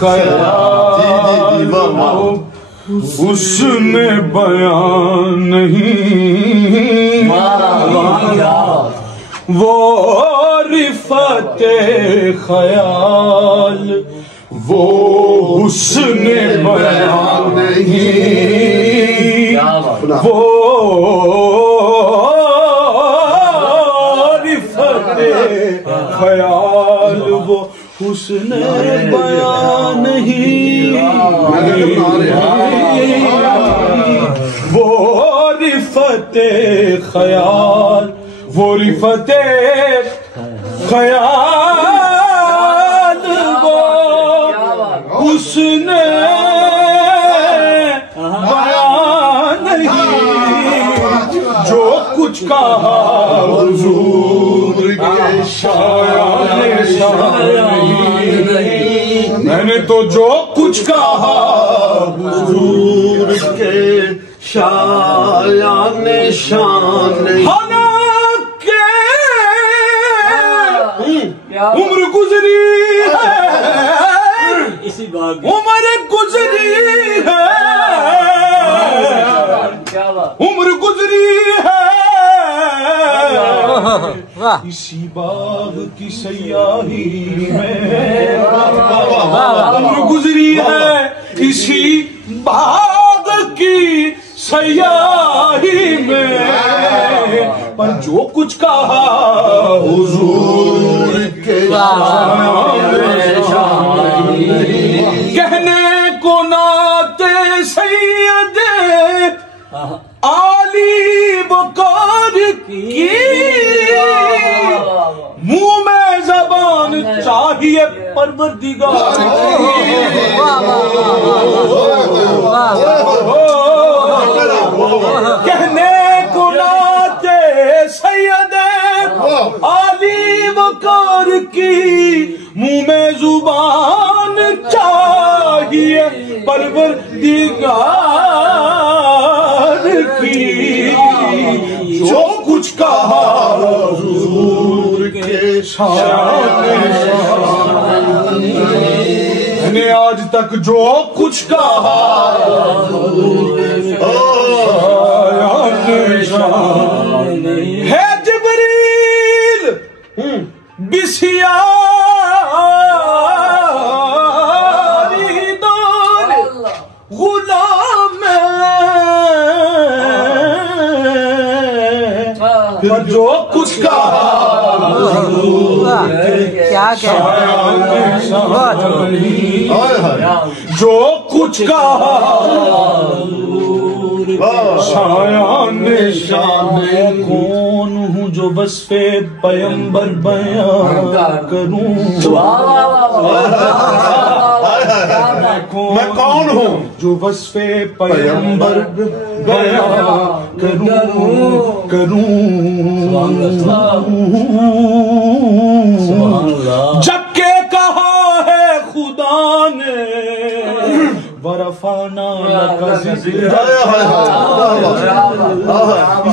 خیال اس میں بیان نہیں، وہ رفعت خیال وہ حسن بیان نہیں، وہ رفعت خیال وہ حسن بیان نہیں، وہ رفعت خیال وہ رفعت خیال وہ حسن بیان نہیں، جو کچھ کہا حضور کے شایان نہیں، میں نے تو جو کچھ کہا حضور کے شایان شان نہیں، حالانکہ عمر گزری ہے، عمر گزری ہے، عمر گزری ہے، اسی باغ کی سیاہی میں، عمر گزری ہے اسی باغ کی سیاہی میں، پر جو کچھ کہا حضور کے کہنے کو نعت سید علی بکر کی، منہ میں زبان چاہیے پروردگار کہنے کو نعت سید علی بکر کی، منہ میں زبان چاہیے پروردگار کی، جو کچھ کہا حضور کے شان میں نے آج تک جو کچھ کہا ہے جبریل بسیاری دور غلام پھر جو کچھ کہا جو کچھ کہا شایان شان کون ہوں جو وصف پیمبر بیان کروں، میں کون ہوں جو وصف پیمبر بیان کروں، جب کہ کہا ہے خدا نے ورفعنا لک ذکرک،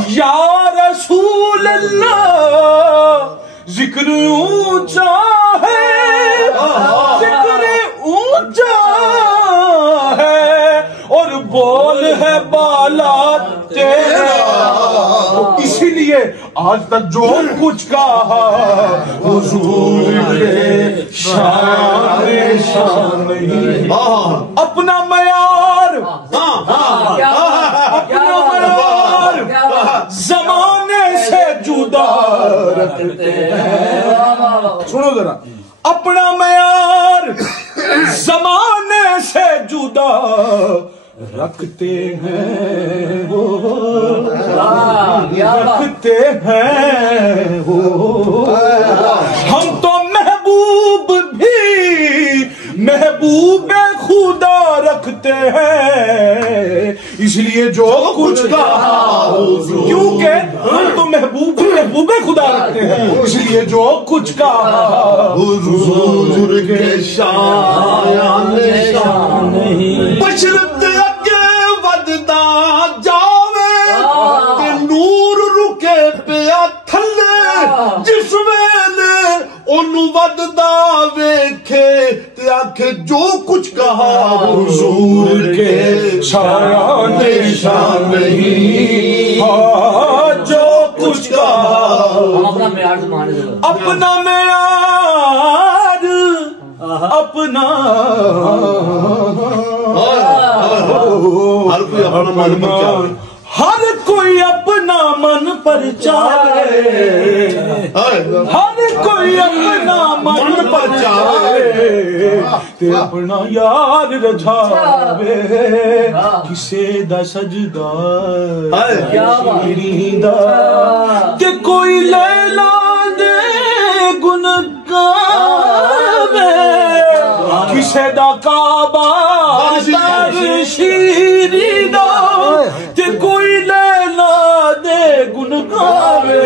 یا رسول اللہ ذکر اونچا ہے، ذکر اونچا ہے اور بول ہے بالا تیرا، اسی لیے آج تک جو کچھ کہا حضور کے شان نہیں، اپنا معیار زمانے سے جدا رکھتے ہیں، سنو ذرا، اپنا معیار زمانے سے جدا رکھتے ہیں وہ، رکھتے ہیں وہ، ہم تو محبوب بھی محبوب خدا رکھتے ہیں، اس لیے جو کچھ کہا کیونکہ ہم تو محبوب خدا رکھتے ہیں، اس لیے جو کچھ کہا حضور کے شایان نہیں، بشرت جس ویلے اونوں وددا ویکھے تے آکھے جو کچھ کچھ کہا حضور کے شایان شان نہیں، جو کچھ کہا اپنا معیار اپنا ہر کوئی اپنا من پر چاہے، ہر کوئی اپنا من پر چاہے، تے اپنا یار رجھاوے، کسے دا سجدہ شیریں دا، تے کوئی لیلا دے گن گاوے، کسے دا کعبہ در شیریں دا، تے کوئی لیلا دے گن گاوے،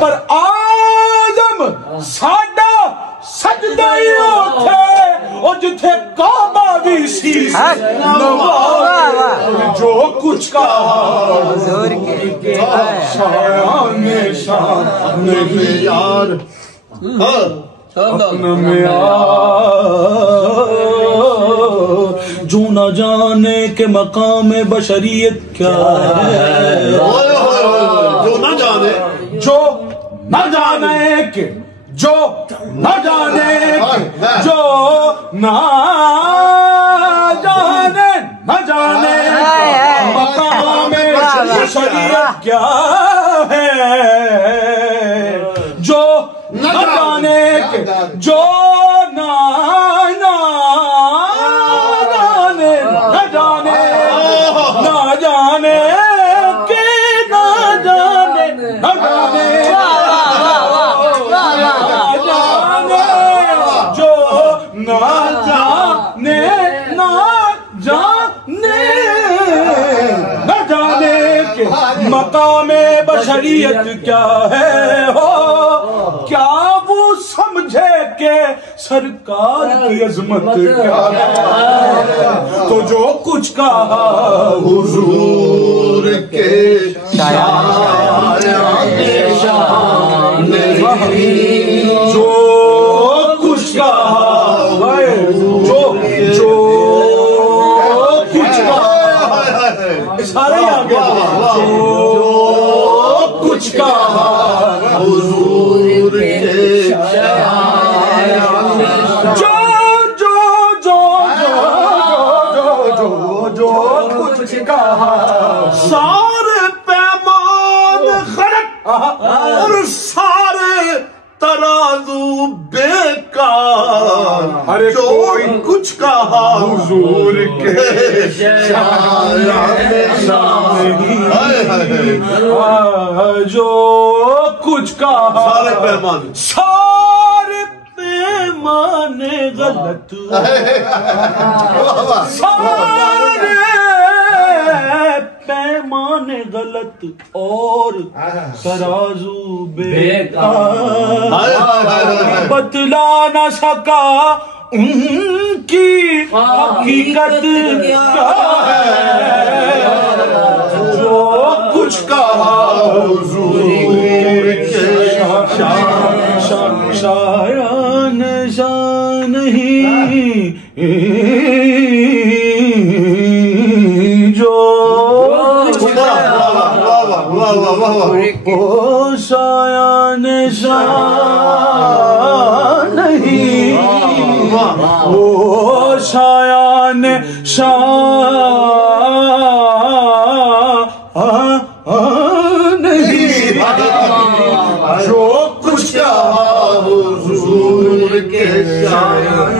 پر آدم ساڈا سجدہ ہی اوتھے او جتھے کعبہ بھی سی نواوے، جو کچھ کہا حضور کے شایان شان نہیں یار، اپنا معیار جو نہ جانے کہ مقام بشریت کیا ہے، جو نہ جانے کہ جو نہ جانے جو نہ جانے مقام بشریت کیا ہے، جو نہ جانے جو نہ جانے کہ نہ جانے جو نہ جانے کہ مقام بشریت کیا ہے، ہو کیا وہ سمجھے کہ سرکار کی عظمت کیا ہے، تو جو کچھ کہا حضور کے شایان شان نہیں، جو کچھ کہا جو کچھ کہا سارے آگے، جو کچھ کہا حضور کے شایان جو کچھ کہا، سارے پیمان غلط اور سارے ترازو بیکار، جو کچھ کہا حضور کے شایان جو کچھ کہا، سارے پیمان غلط، سارے پیمان غلط اور ترازو بیکار، بتلا نہ سکا ان کی حقیقت کیا ہے، جو کچھ کہا حضور کے شایان شان نہیں، جو شایان شان نہیں، وہ شایان شان نہیں، جو کچھ کہا حضور کے شایان